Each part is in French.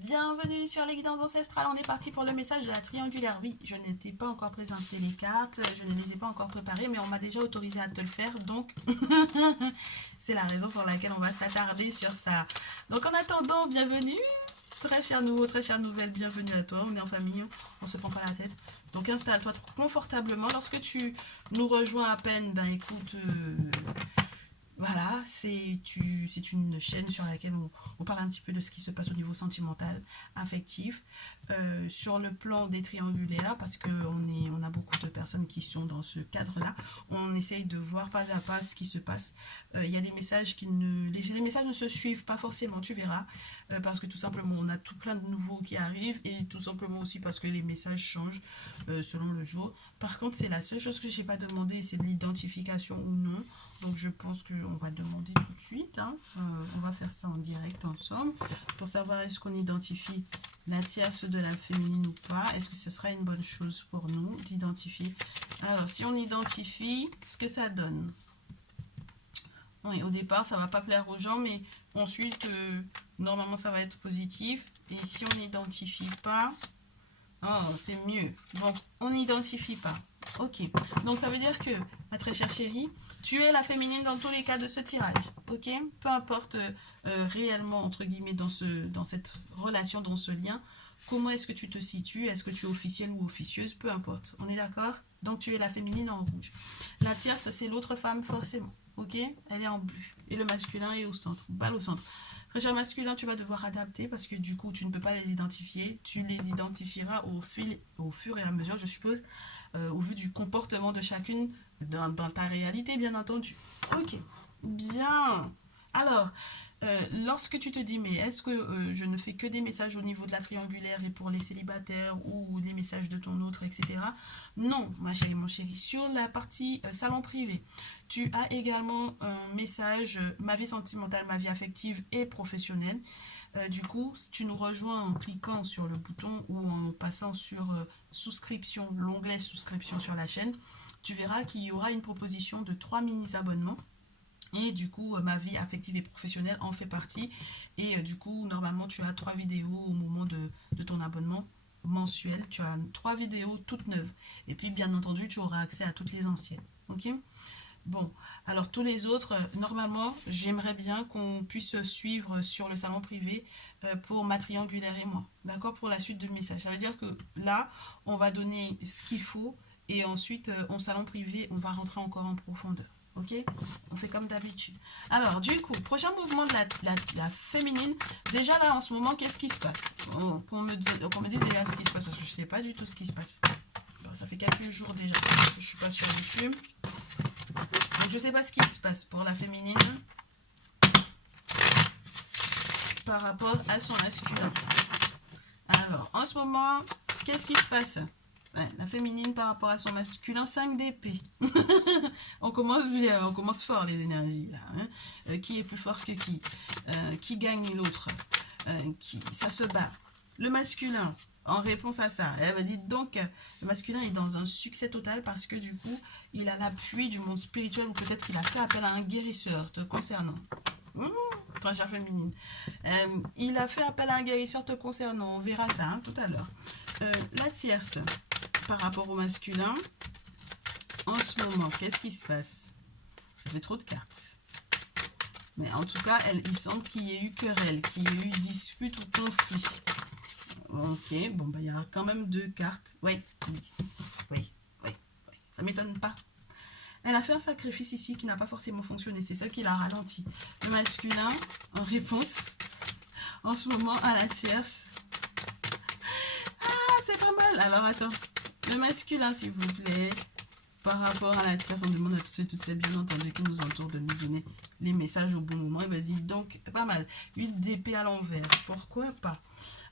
Bienvenue sur les guidances ancestrales. On est parti pour le message de la triangulaire. Oui, je n'étais pas encore présenté les cartes, je ne les ai pas encore préparées, mais on m'a déjà autorisé à te le faire, donc c'est la raison pour laquelle on va s'attarder sur ça. Donc en attendant, bienvenue, très cher nouveau, très chère nouvelle, bienvenue à toi. On est en famille, on se prend pas la tête. Donc installe-toi confortablement. Lorsque tu nous rejoins à peine, ben écoute, voilà, c'est une chaîne sur laquelle on parle un petit peu de ce qui se passe au niveau sentimental, affectif, sur le plan des triangulaires, parce qu'on a beaucoup de personnes qui sont dans ce cadre-là. On essaye de voir pas à pas ce qui se passe. Il y a des messages les messages ne se suivent pas forcément, tu verras, parce que tout simplement, on a tout plein de nouveaux qui arrivent, et tout simplement aussi parce que les messages changent selon le jour. Par contre, c'est la seule chose que je n'ai pas demandé, c'est de l'identification ou non. Donc je pense qu'on va demander tout de suite, hein. On va faire ça en direct ensemble pour savoir est-ce qu'on identifie la tierce de la féminine ou pas. Est-ce que ce sera une bonne chose pour nous d'identifier? Alors si on identifie, ce que ça donne. Oui, au départ ça va pas plaire aux gens, mais ensuite normalement ça va être positif. Et si on n'identifie pas, oh c'est mieux. Donc on n'identifie pas. Ok, donc ça veut dire que, ma très chère chérie, tu es la féminine dans tous les cas de ce tirage, ok? Peu importe réellement, entre guillemets, dans cette relation, dans ce lien, comment est-ce que tu te situes? Est-ce que tu es officielle ou officieuse? Peu importe, on est d'accord? Donc tu es la féminine en rouge. La tierce, c'est l'autre femme forcément, ok? Elle est en bleu. Et le masculin est au centre, balle au centre. Très cher masculin, tu vas devoir adapter parce que du coup, tu ne peux pas les identifier. Tu les identifieras au fur et à mesure, je suppose, au vu du comportement de chacune dans ta réalité, bien entendu. Ok, bien. Alors, lorsque tu te dis, mais est-ce que je ne fais que des messages au niveau de la triangulaire et pour les célibataires ou des messages de ton autre, etc. Non, ma chérie, mon chéri, sur la partie salon privé, tu as également un message, ma vie sentimentale, ma vie affective et professionnelle. Du coup, tu nous rejoins en cliquant sur le bouton ou en passant sur souscription, l'onglet souscription sur la chaîne. Tu verras qu'il y aura une proposition de 3 mini-abonnements. Et du coup, ma vie affective et professionnelle en fait partie. Et du coup, normalement, tu as 3 vidéos au moment de ton abonnement mensuel. Tu as 3 vidéos toutes neuves. Et puis, bien entendu, tu auras accès à toutes les anciennes. Ok? Bon, alors tous les autres, normalement, j'aimerais bien qu'on puisse suivre sur le salon privé pour ma triangulaire et moi. D'accord? Pour la suite de messages. Ça veut dire que là, on va donner ce qu'il faut et ensuite, en salon privé, on va rentrer encore en profondeur. Ok? On fait comme d'habitude. Alors, du coup, prochain mouvement de la féminine. Déjà là, en ce moment, qu'est-ce qui se passe? Qu'on me dise déjà ce qui se passe, parce que je ne sais pas du tout ce qui se passe. Bon, ça fait quelques jours déjà que je ne suis pas sur YouTube. Donc je ne sais pas ce qui se passe pour la féminine par rapport à son masculin. Alors, en ce moment, qu'est-ce qui se passe? La féminine par rapport à son masculin, 5 d'épée. On commence bien, on commence fort les énergies là. Hein. Qui est plus fort que qui? Qui gagne l'autre? Ça se bat. Le masculin, en réponse à ça, elle va dire donc le masculin est dans un succès total parce que du coup, il a l'appui du monde spirituel ou peut-être qu'il a fait appel à un guérisseur te concernant. Très chère féminine. Il a fait appel à un guérisseur te concernant. On verra ça hein, tout à l'heure. La tierce, par rapport au masculin, en ce moment, qu'est-ce qui se passe? Ça fait trop de cartes. Mais en tout cas, il semble qu'il y ait eu querelle, qu'il y ait eu dispute ou conflit. Ok, bon, bah, il y a quand même 2 cartes. Oui. Ça m'étonne pas. Elle a fait un sacrifice ici qui n'a pas forcément fonctionné. C'est ça qui l'a ralenti. Le masculin, en réponse, en ce moment, à la tierce. Ah, c'est pas mal. Alors, attends. Le masculin, s'il vous plaît. Par rapport à la tierce, on demande à tous et toutes celles, bien entendu, qui nous entourent de nous donner les messages au bon moment. Il va dire donc, pas mal. 8 d'épée à l'envers. Pourquoi pas?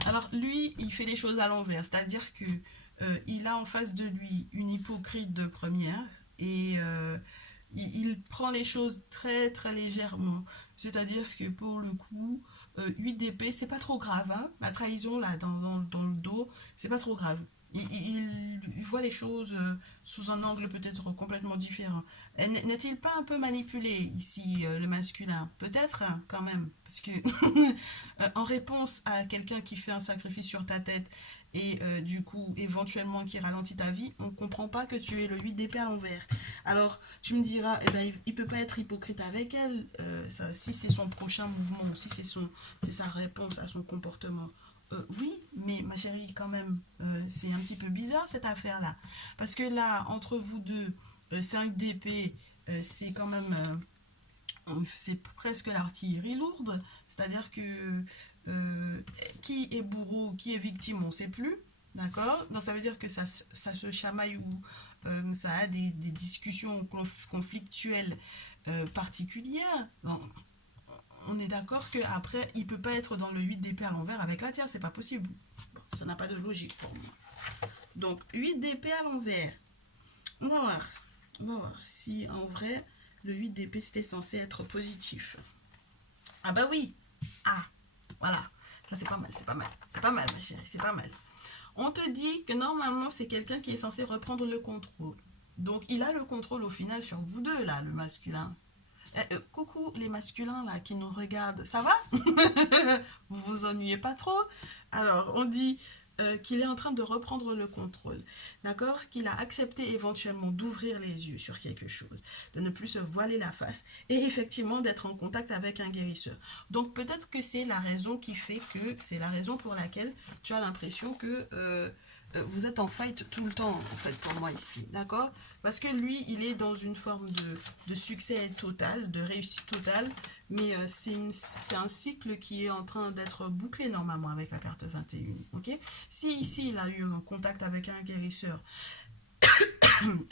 Alors, lui, il fait les choses à l'envers. C'est-à-dire que il a en face de lui une hypocrite de première et il prend les choses très très légèrement. C'est-à-dire que pour le coup, 8 d'épée, c'est pas trop grave. Hein, la trahison là dans le dos, c'est pas trop grave. Il voit les choses sous un angle peut-être complètement différent. N'est-il pas un peu manipulé ici, le masculin? Peut-être, hein, quand même. Parce que en réponse à quelqu'un qui fait un sacrifice sur ta tête et du coup, éventuellement, qui ralentit ta vie, on ne comprend pas que tu es le 8 d'épée à l'envers. Alors, tu me diras, eh ben, il ne peut pas être hypocrite avec elle, si c'est son prochain mouvement ou si c'est sa réponse à son comportement. Oui, mais ma chérie, quand même, c'est un petit peu bizarre cette affaire-là. Parce que là, entre vous deux, 5 d'épée, c'est quand même, c'est presque l'artillerie lourde. C'est-à-dire que euh, qui est bourreau, qui est victime, on ne sait plus. D'accord. Donc ça veut dire que ça se chamaille ou ça a des discussions conflictuelles particulières. Bon, on est d'accord qu'après, il ne peut pas être dans le 8 d'épée à l'envers avec la tierce, c'est pas possible. Bon, ça n'a pas de logique pour moi. Donc, 8 d'épée à l'envers. On va voir. On va voir si en vrai, le 8 d'épée c'était censé être positif. Ah bah oui. Ah, voilà. Là, c'est pas mal, c'est pas mal. C'est pas mal, ma chérie, c'est pas mal. On te dit que normalement, c'est quelqu'un qui est censé reprendre le contrôle. Donc, il a le contrôle au final sur vous deux, là, le masculin. Coucou les masculins là qui nous regardent, ça va? Vous vous ennuyez pas trop? Alors, on dit qu'il est en train de reprendre le contrôle, d'accord? Qu'il a accepté éventuellement d'ouvrir les yeux sur quelque chose, de ne plus se voiler la face et effectivement d'être en contact avec un guérisseur. Donc peut-être que c'est la raison qui fait que, c'est la raison pour laquelle tu as l'impression que vous êtes en fight tout le temps, en fait, pour moi ici, d'accord? Parce que lui, il est dans une forme de succès total, de réussite totale, mais c'est un cycle qui est en train d'être bouclé normalement avec la carte 21, ok? Si ici, il a eu un contact avec un guérisseur,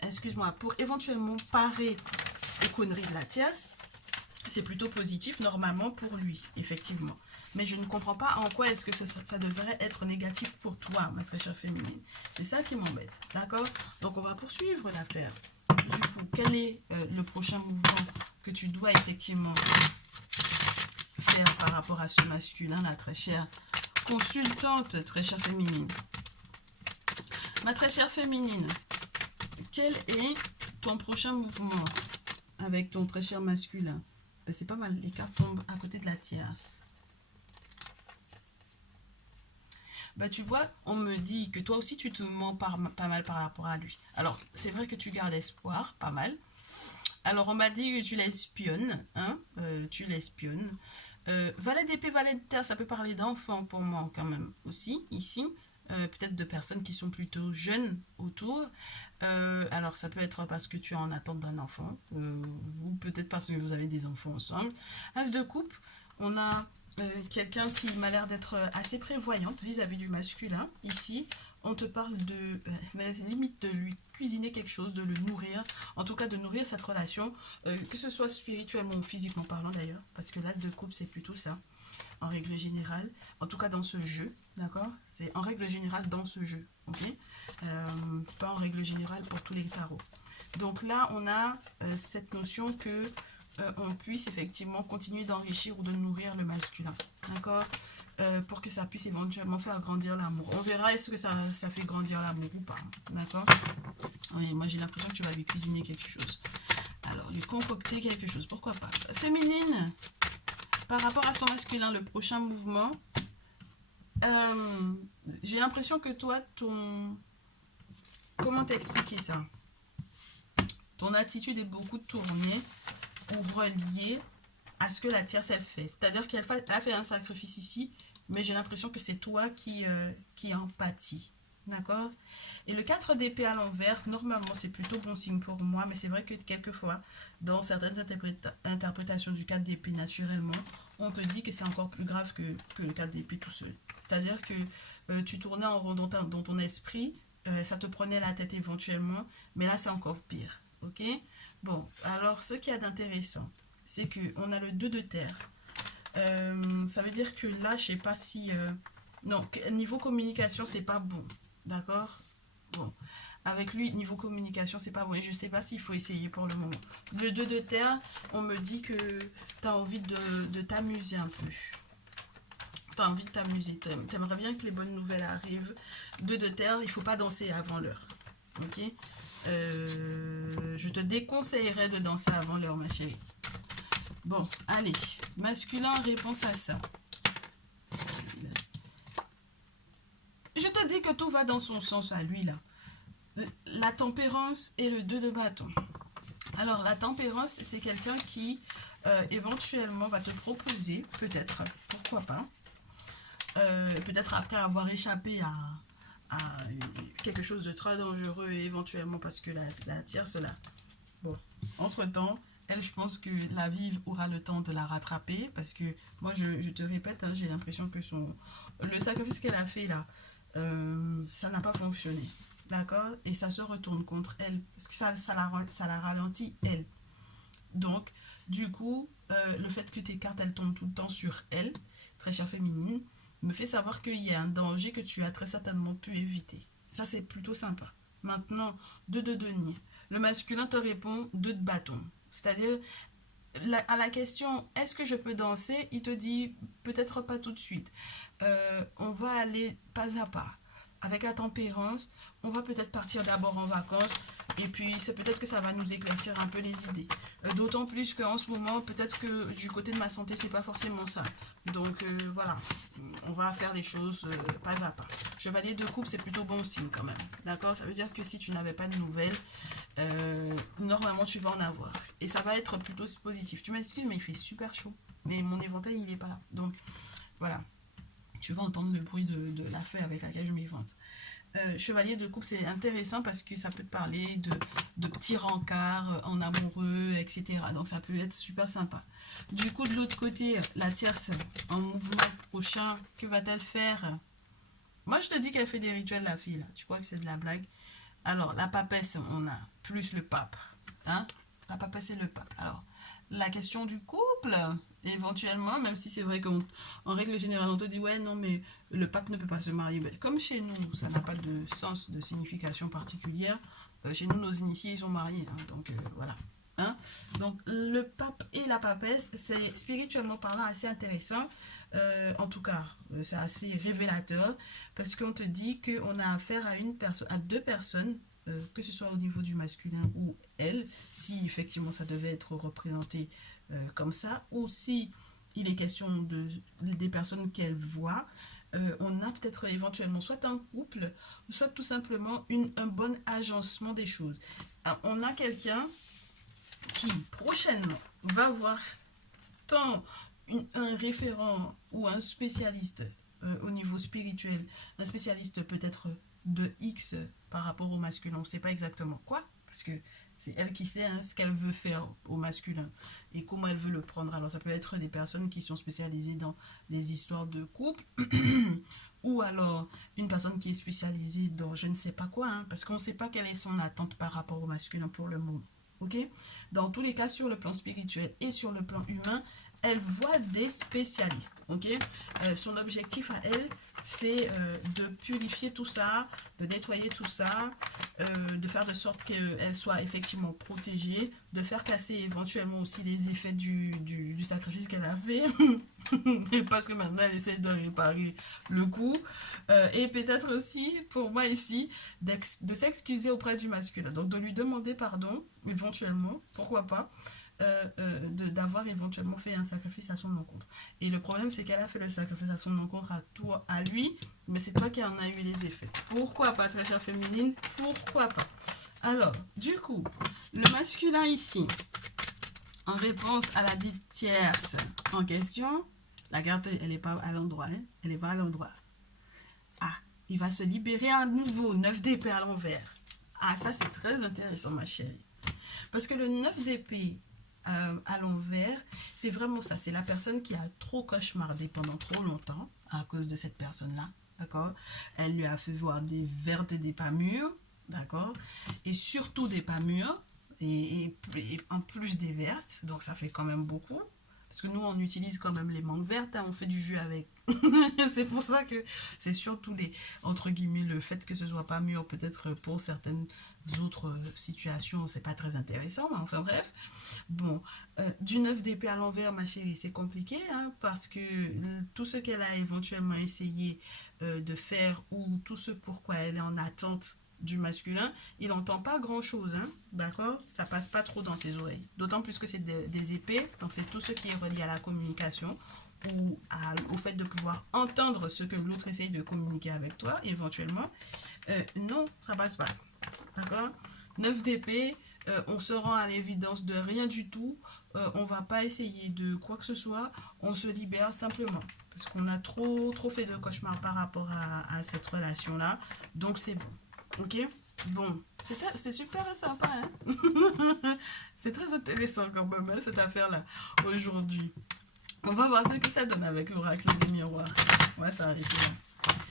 excuse-moi, pour éventuellement parer aux conneries de la tierce, c'est plutôt positif normalement pour lui, effectivement. Mais je ne comprends pas en quoi est-ce que ça devrait être négatif pour toi, ma très chère féminine. C'est ça qui m'embête, d'accord? Donc on va poursuivre l'affaire. Du coup, quel est le prochain mouvement que tu dois effectivement faire par rapport à ce masculin, la très chère consultante, très chère féminine? Ma très chère féminine, quel est ton prochain mouvement avec ton très cher masculin? Ben, c'est pas mal, les cartes tombent à côté de la tierce. Bah tu vois, on me dit que toi aussi tu te mens pas mal par rapport à lui. Alors, c'est vrai que tu gardes espoir, pas mal. Alors, on m'a dit que tu l'espionnes, hein, tu l'espionnes. Valet d'épée, valet de terre, ça peut parler d'enfants pour moi quand même aussi, ici. Peut-être de personnes qui sont plutôt jeunes autour. Alors, ça peut être parce que tu es en attente d'un enfant, ou peut-être parce que vous avez des enfants ensemble. As de coupe, on a quelqu'un qui m'a l'air d'être assez prévoyante vis-à-vis du masculin. Ici, on te parle de limite de lui cuisiner quelque chose, de le nourrir, en tout cas de nourrir cette relation, que ce soit spirituellement ou physiquement parlant d'ailleurs, parce que l'as de coupe c'est plutôt ça, en règle générale, en tout cas dans ce jeu, d'accord? C'est en règle générale dans ce jeu, ok? Pas en règle générale pour tous les tarots. Donc là, on a cette notion que on puisse effectivement continuer d'enrichir ou de nourrir le masculin, d'accord? Pour que ça puisse éventuellement faire grandir l'amour. On verra est-ce que ça fait grandir l'amour ou pas, d'accord? Oui, moi j'ai l'impression que tu vas lui cuisiner quelque chose. Alors, lui concocter quelque chose, pourquoi pas? Féminine, par rapport à son masculin, le prochain mouvement, j'ai l'impression que toi, comment t'expliquer ça? Ton attitude est beaucoup tournée ou reliée à ce que la tierce elle fait. C'est-à-dire qu'elle a fait un sacrifice ici, mais j'ai l'impression que c'est toi qui en pâtis. D'accord? Et le 4 d'épée à l'envers, normalement c'est plutôt bon signe pour moi, mais c'est vrai que quelquefois, dans certaines interprétations du 4 d'épée naturellement, on te dit que c'est encore plus grave que le 4 d'épée tout seul. C'est-à-dire que tu tournais en rond dans ton esprit, ça te prenait la tête éventuellement, mais là c'est encore pire. Ok? Bon, alors ce qu'il y a d'intéressant, c'est qu'on a le 2 de terre. Ça veut dire que là, je sais pas si... non, niveau communication, c'est pas bon. D'accord? Bon. Avec lui, niveau communication, c'est pas bon. Et je sais pas s'il faut essayer pour le moment. Le 2 de terre, on me dit que tu as envie de t'amuser un peu. t'as envie de t'amuser, t'aimerais bien que les bonnes nouvelles arrivent. 2 de terre, il faut pas danser avant l'heure. Ok, je te déconseillerais de danser avant l'heure, ma chérie. Bon, allez, masculin, réponse à ça. Je te dis que tout va dans son sens à lui, là. La tempérance et le 2 de bâton. Alors, la tempérance, c'est quelqu'un qui, éventuellement, va te proposer, peut-être, pourquoi pas, peut-être après avoir échappé à quelque chose de très dangereux, et éventuellement parce que la tierce, là, bon, entre-temps, elle, je pense que la vie aura le temps de la rattraper, parce que, moi, je te répète, hein, j'ai l'impression que le sacrifice qu'elle a fait, là, ça n'a pas fonctionné. D'accord? Et ça se retourne contre elle. Parce que ça la ralentit, elle. Donc, du coup, le fait que tes cartes, elles tombent tout le temps sur elle, très chère féminine, me fait savoir qu'il y a un danger que tu as très certainement pu éviter. Ça, c'est plutôt sympa. Maintenant, 2 de denier. Le masculin te répond 2 de bâton. C'est-à-dire, à la question est-ce que je peux danser, il te dit peut-être pas tout de suite. On va aller pas à pas. Avec la tempérance, on va peut-être partir d'abord en vacances et puis c'est peut-être que ça va nous éclaircir un peu les idées. D'autant plus qu'en ce moment, peut-être que du côté de ma santé, c'est pas forcément ça. Donc voilà, on va faire les choses pas à pas. Chevalier de coupe, c'est plutôt bon signe quand même. D'accord? Ça veut dire que si tu n'avais pas de nouvelles, normalement tu vas en avoir. Et ça va être plutôt positif. Tu m'excuses, mais il fait super chaud. Mais mon éventail, il est pas là. Donc voilà. Tu vas entendre le bruit de la feuille avec laquelle je m'évente. Chevalier de coupe, c'est intéressant parce que ça peut te parler de petits rencarts en amoureux, etc. Donc ça peut être super sympa. Du coup, de l'autre côté, la tierce en mouvement prochain, que va-t-elle faire? Moi, je te dis qu'elle fait des rituels, la fille, là. Tu crois que c'est de la blague? Alors, la papesse, on a plus le pape. Hein? La papesse et le pape. Alors, la question du couple, éventuellement, même si c'est vrai qu'en règle générale, on te dit, ouais, non, mais le pape ne peut pas se marier. Mais comme chez nous, ça n'a pas de sens, de signification particulière. Chez nous, nos initiés, ils sont mariés. Hein, donc, voilà. Hein? Donc, le pape et la papesse, c'est spirituellement parlant assez intéressant. En tout cas, c'est assez révélateur parce qu'on te dit qu'on a affaire à 2 personnes, que ce soit au niveau du masculin ou elle, si effectivement ça devait être représenté comme ça, ou si il est question des personnes qu'elle voit, on a peut-être éventuellement soit un couple, soit tout simplement un bon agencement des choses. Alors, on a quelqu'un qui prochainement va voir tant un référent ou un spécialiste au niveau spirituel, un spécialiste peut-être de X par rapport au masculin, on ne sait pas exactement quoi, parce que c'est elle qui sait hein, ce qu'elle veut faire au masculin et comment elle veut le prendre. Alors ça peut être des personnes qui sont spécialisées dans les histoires de couple, ou alors une personne qui est spécialisée dans je ne sais pas quoi, hein, parce qu'on ne sait pas quelle est son attente par rapport au masculin pour le moment. Ok? Dans tous les cas, sur le plan spirituel et sur le plan humain, elle voit des spécialistes. Ok? Son objectif à elle, c'est de purifier tout ça, de nettoyer tout ça, de faire de sorte qu'elle soit effectivement protégée, de faire casser éventuellement aussi les effets du sacrifice qu'elle a fait, parce que maintenant elle essaie de réparer le coup, et peut-être aussi, pour moi ici, de s'excuser auprès du masculin, donc de lui demander pardon, éventuellement, pourquoi pas, d'avoir éventuellement fait un sacrifice à son encontre. Et le problème, c'est qu'elle a fait le sacrifice à son encontre à lui, mais c'est toi qui en as eu les effets. Pourquoi pas, très chère féminine? Pourquoi pas? Alors, du coup, le masculin ici, en réponse à la dite tierce en question, la carte, elle n'est pas à l'endroit, hein? Elle n'est pas à l'endroit. Ah, il va se libérer à nouveau, 9 d'épée à l'envers. Ah, ça, c'est très intéressant, ma chérie. Parce que le 9 d'épée à l'envers, c'est vraiment ça. C'est la personne qui a trop cauchemardé pendant trop longtemps à cause de cette personne-là. D'accord? Elle lui a fait voir des vertes et des pas mûres. D'accord? Et surtout des pas mûres. Et en plus des vertes. Donc ça fait quand même beaucoup. Parce que nous, on utilise quand même les mangues vertes, hein, on fait du jus avec. C'est pour ça que c'est surtout les, entre guillemets, le fait que ce soit pas mûr, peut-être pour certaines autres situations, c'est pas très intéressant, mais enfin bref. Bon, du 9 d'épée à l'envers, ma chérie, c'est compliqué, hein, parce que tout ce qu'elle a éventuellement essayé de faire, ou tout ce pourquoi elle est en attente du masculin, il n'entend pas grand chose, hein, d'accord? Ça passe pas trop dans ses oreilles. D'autant plus que c'est des épées, donc c'est tout ce qui est relié à la communication ou au fait de pouvoir entendre ce que l'autre essaye de communiquer avec toi, éventuellement. Non, ça passe pas, d'accord? 9 d'épée, on se rend à l'évidence de rien du tout, on va pas essayer de quoi que ce soit, on se libère simplement. Parce qu'on a trop fait de cauchemars par rapport à cette relation-là, donc c'est bon. Ok. Bon, c'est super sympa, hein. C'est très intéressant quand même, hein, cette affaire-là, aujourd'hui. On va voir ce que ça donne avec l'oracle des miroirs. On va s'arrêter là.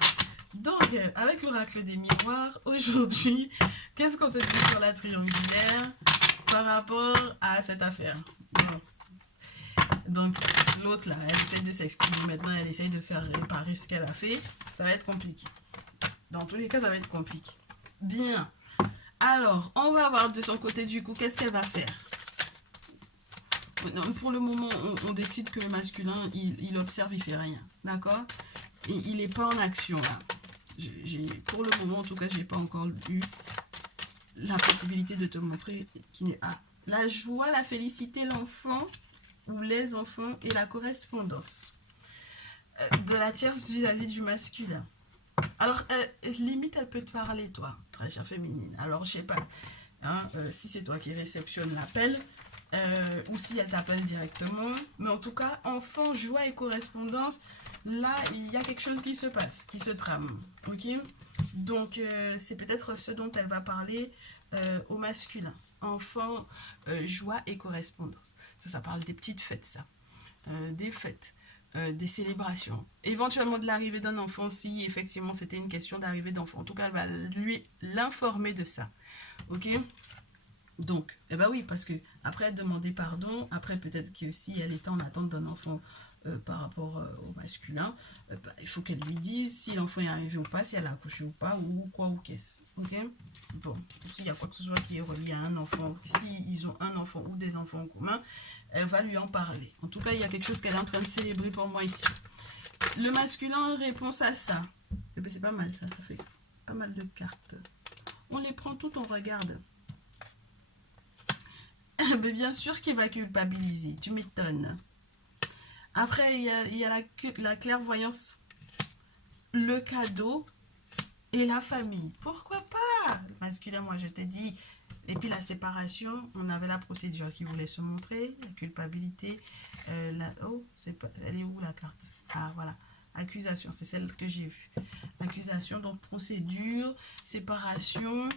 Donc, avec l'oracle des miroirs, aujourd'hui, qu'est-ce qu'on te dit sur la triangulaire par rapport à cette affaire? Bon. Donc, l'autre là, elle essaie de s'excuser maintenant, elle essaie de faire réparer ce qu'elle a fait. Ça va être compliqué. Dans tous les cas, ça va être compliqué. Bien. Alors, on va voir de son côté du coup, qu'est-ce qu'elle va faire. Pour le moment, on décide que le masculin, il observe, il fait rien. D'accord? Et il n'est pas en action là. Pour le moment, en tout cas, j'ai pas encore eu la possibilité de te montrer qu'il est la joie, la félicité, l'enfant ou les enfants et la correspondance de la tierce vis-à-vis du masculin. Alors, limite, elle peut te parler, toi, très chère féminine. Alors, je sais pas, hein, si c'est toi qui réceptionne l'appel, ou si elle t'appelle directement. Mais en tout cas, enfant, joie et correspondance, là, il y a quelque chose qui se passe, qui se trame. Ok? Donc, c'est peut-être ce dont elle va parler au masculin. Enfant, joie et correspondance. Ça parle des petites fêtes, ça. Des fêtes. Des célébrations, éventuellement de l'arrivée d'un enfant si effectivement c'était une question d'arrivée d'enfant. En tout cas, elle va lui l'informer de ça. Ok? Donc, eh ben oui, parce que après demander pardon, après peut-être que si elle était en attente d'un enfant par rapport au masculin, bah, il faut qu'elle lui dise si l'enfant est arrivé ou pas, si elle a accouché ou pas, ou quoi ou qu'est-ce. Ok? Bon, s'il y a quoi que ce soit qui est relié à un enfant, si ils ont un enfant ou des enfants en commun, elle va lui en parler. En tout cas, il y a quelque chose qu'elle est en train de célébrer pour moi ici. Le masculin en réponse à ça, eh ben, c'est pas mal ça, ça fait pas mal de cartes. On les prend toutes, on regarde. Mais bien sûr qu'il va culpabiliser, tu m'étonnes. Après, il y a la clairvoyance, le cadeau et la famille. Pourquoi pas? Masculin, moi je t'ai dit. Et puis la séparation, on avait la procédure qui voulait se montrer, la culpabilité. Oh, elle est où la carte? Ah, voilà. Accusation, c'est celle que j'ai vue. Accusation, donc procédure, séparation,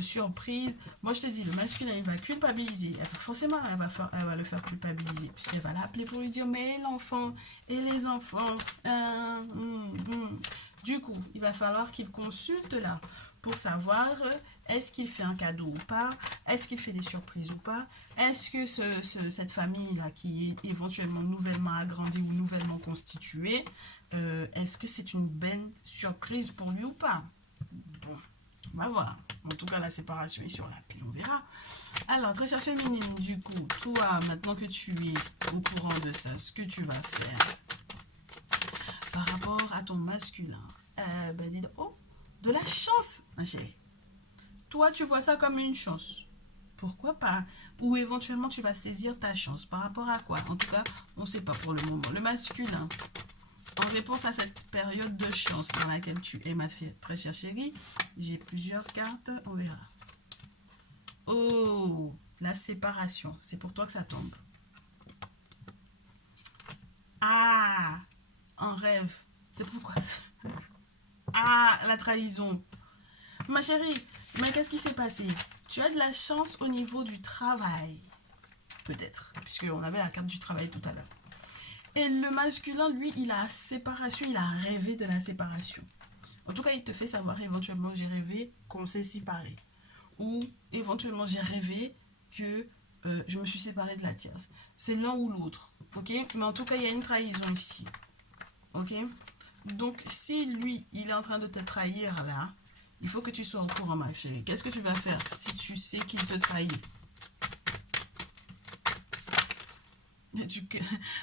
surprise. Moi, je te dis, le masculin, il va culpabiliser. Forcément, elle va le faire culpabiliser. Puisqu'elle va l'appeler pour lui dire, mais l'enfant et les enfants. Du coup, il va falloir qu'il consulte là pour savoir est-ce qu'il fait un cadeau ou pas, est-ce qu'il fait des surprises ou pas, est-ce que cette famille-là qui est éventuellement nouvellement agrandie ou nouvellement constituée, est-ce que c'est une belle surprise pour lui ou pas? Bon, on va voir. En tout cas, la séparation est sur la pile, on verra. Alors, très chère féminine, du coup, toi, maintenant que tu es au courant de ça, ce que tu vas faire par rapport à ton masculin, dis oh, de la chance, ma chérie. Toi, tu vois ça comme une chance. Pourquoi pas? Ou éventuellement, tu vas saisir ta chance. Par rapport à quoi? En tout cas, on ne sait pas pour le moment. Le masculin, en réponse à cette période de chance dans laquelle tu es, ma très chère chérie, j'ai plusieurs cartes, on verra. Oh, la séparation. C'est pour toi que ça tombe. Ah, en rêve. C'est pourquoi ça? Ah, la trahison. Ma chérie, mais qu'est-ce qui s'est passé? Tu as de la chance au niveau du travail. Peut-être, puisqu'on avait la carte du travail tout à l'heure. Et le masculin, lui, il a séparation, il a rêvé de la séparation. En tout cas, il te fait savoir éventuellement j'ai rêvé qu'on s'est séparés. Ou éventuellement j'ai rêvé que je me suis séparée de la tierce. C'est l'un ou l'autre, ok? Mais en tout cas, il y a une trahison ici, ok? Donc, si lui, il est en train de te trahir là, il faut que tu sois au courant, ma chérie. Qu'est-ce que tu vas faire si tu sais qu'il te trahit?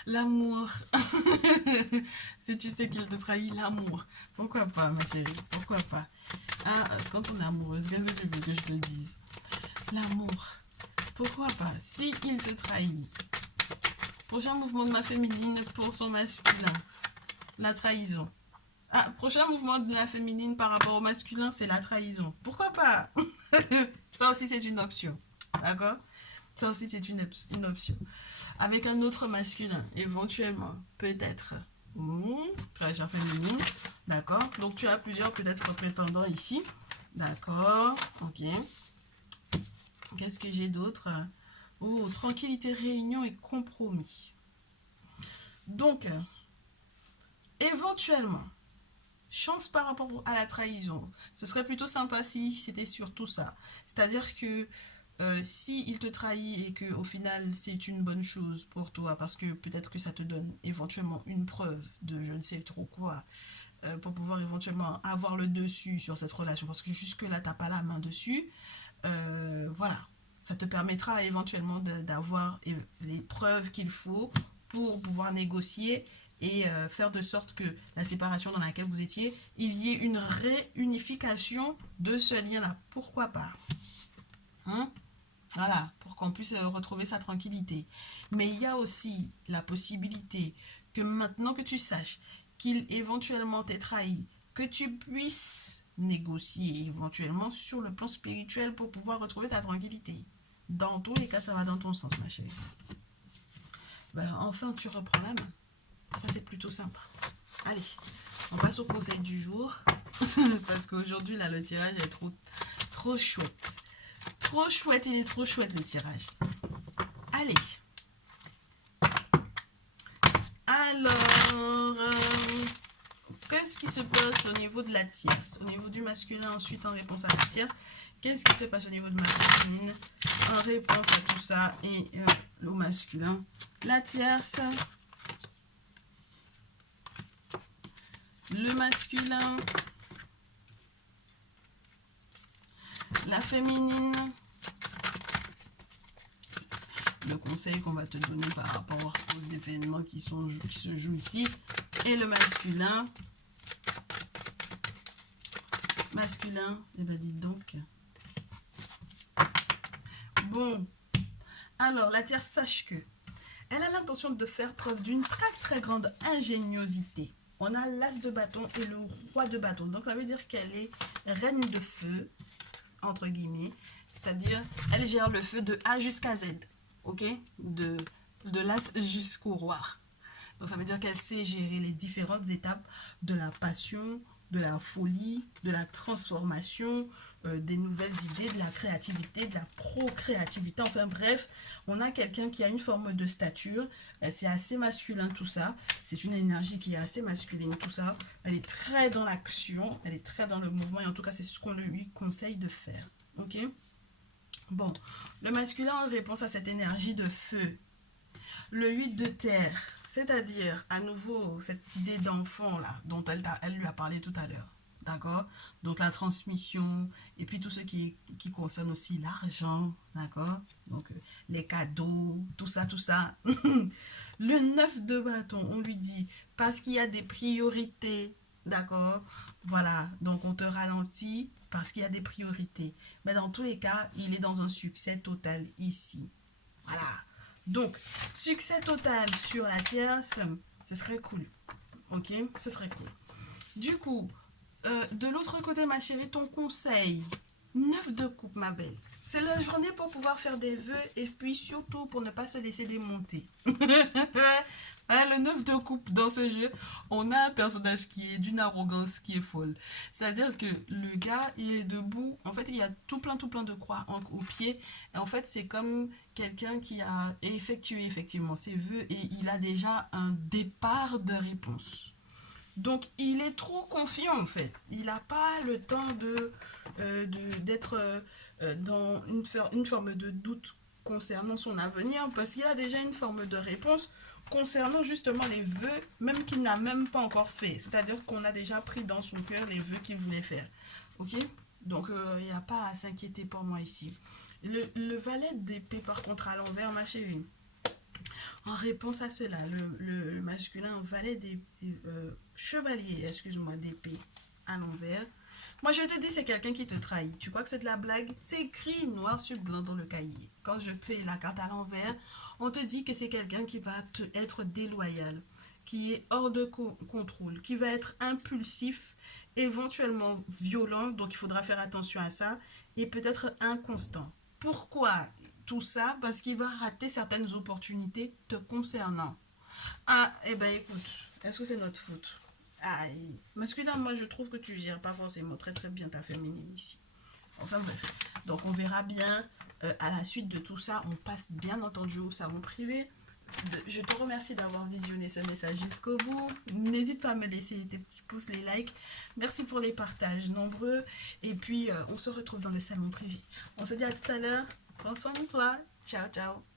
L'amour. Si tu sais qu'il te trahit, l'amour. Pourquoi pas, ma chérie? Pourquoi pas? Ah, quand on est amoureuse, qu'est-ce que tu veux que je te dise? L'amour. Pourquoi pas? Si il te trahit. Prochain mouvement de ma féminine pour son masculin. La trahison. Ah, prochain mouvement de la féminine par rapport au masculin, c'est la trahison. Pourquoi pas? Ça aussi, c'est une option. D'accord? Ça aussi, c'est une option. Avec un autre masculin, éventuellement, peut-être. Trahison féminine. D'accord? Donc, tu as plusieurs, peut-être, prétendants ici. D'accord? Ok. Qu'est-ce que j'ai d'autre? Oh, tranquillité, réunion et compromis. Donc, éventuellement, chance par rapport à la trahison. Ce serait plutôt sympa si c'était sur tout ça. C'est-à-dire que si il te trahit et que au final c'est une bonne chose pour toi parce que peut-être que ça te donne éventuellement une preuve de je ne sais trop quoi pour pouvoir éventuellement avoir le dessus sur cette relation parce que jusque là t'as pas la main dessus, voilà, ça te permettra éventuellement d'avoir les preuves qu'il faut pour pouvoir négocier et faire de sorte que la séparation dans laquelle vous étiez, il y ait une réunification de ce lien-là. Pourquoi pas? Voilà, pour qu'on puisse retrouver sa tranquillité. Mais il y a aussi la possibilité que maintenant que tu saches qu'il éventuellement t'ait trahi, que tu puisses négocier éventuellement sur le plan spirituel pour pouvoir retrouver ta tranquillité. Dans tous les cas, ça va dans ton sens, ma chérie. Ben, enfin, tu reprends la main. Ça, c'est plutôt sympa. Allez, on passe au conseil du jour. Parce qu'aujourd'hui, là, le tirage est trop chouette. Trop chouette, il est trop chouette le tirage. Allez. Alors, qu'est-ce qui se passe au niveau de la tierce? Au niveau du masculin, ensuite en réponse à la tierce. Qu'est-ce qui se passe au niveau de ma féminine en réponse à tout ça et au masculin? La tierce. Le masculin. La féminine. Le conseil qu'on va te donner par rapport aux événements qui se jouent ici. Et le masculin. Masculin, eh ben dites donc. Bon, alors la tierce, sache que elle a l'intention de faire preuve d'une très grande ingéniosité. On a l'as de bâton et le roi de bâton. Donc ça veut dire qu'elle est reine de feu, entre guillemets. C'est-à-dire, elle gère le feu de A jusqu'à Z. Ok? De l'as jusqu'au roi. Donc ça veut dire qu'elle sait gérer les différentes étapes de la passion, de la folie, de la transformation, des nouvelles idées, de la créativité, de la procréativité. Enfin bref, on a quelqu'un qui a une forme de stature. C'est assez masculin tout ça. C'est une énergie qui est assez masculine tout ça. Elle est très dans l'action, elle est très dans le mouvement et en tout cas c'est ce qu'on lui conseille de faire. Ok? Bon, le masculin en réponse à cette énergie de feu. Le 8 de terre, c'est-à-dire à nouveau cette idée d'enfant là dont elle lui a parlé tout à l'heure. D'accord? Donc la transmission et puis tout ce qui concerne aussi l'argent. D'accord? Donc les cadeaux, tout ça, tout ça. Le 9 de bâton, on lui dit parce qu'il y a des priorités. D'accord? Voilà, donc on te ralentit parce qu'il y a des priorités. Mais dans tous les cas, il est dans un succès total ici. Voilà. Donc, succès total sur la tierce, ce serait cool. Ok? Ce serait cool. Du coup, de l'autre côté, ma chérie, ton conseil. 9 de coupe, ma belle. C'est la journée pour pouvoir faire des vœux et puis surtout pour ne pas se laisser démonter. Le 9 de coupe dans ce jeu, on a un personnage qui est d'une arrogance qui est folle. C'est-à-dire que le gars, il est debout. En fait, il y a tout plein de croix au pied. Et en fait, c'est comme quelqu'un qui a effectué effectivement ses vœux et il a déjà un départ de réponse. Donc, il est trop confiant, en fait. Il n'a pas le temps d'être dans une forme de doute concernant son avenir, parce qu'il a déjà une forme de réponse concernant justement les vœux, même qu'il n'a même pas encore fait. C'est-à-dire qu'on a déjà pris dans son cœur les vœux qu'il voulait faire. Ok? Donc, il n'y a pas à s'inquiéter pour moi ici. Le valet d'épée, par contre, à l'envers, ma chérie. En réponse à cela, le masculin valet des chevalier, excuse-moi, d'épée à l'envers. Moi, je te dis, c'est quelqu'un qui te trahit. Tu crois que c'est de la blague? C'est écrit noir sur blanc dans le cahier. Quand je fais la carte à l'envers, on te dit que c'est quelqu'un qui va être déloyal, qui est hors de contrôle, qui va être impulsif, éventuellement violent, donc il faudra faire attention à ça, et peut-être inconstant. Pourquoi tout ça? Parce qu'il va rater certaines opportunités te concernant. Ah, eh ben écoute, est-ce que c'est notre faute? Aïe. Masculin, moi je trouve que tu gères pas forcément très très bien ta féminine ici. Enfin bref. Donc on verra bien à la suite de tout ça. On passe bien entendu au salon privé. Je te remercie d'avoir visionné ce message jusqu'au bout. N'hésite pas à me laisser tes petits pouces, les likes. Merci pour les partages nombreux. Et puis on se retrouve dans le salon privé. On se dit à tout à l'heure. Prends soin de toi. Ciao, ciao.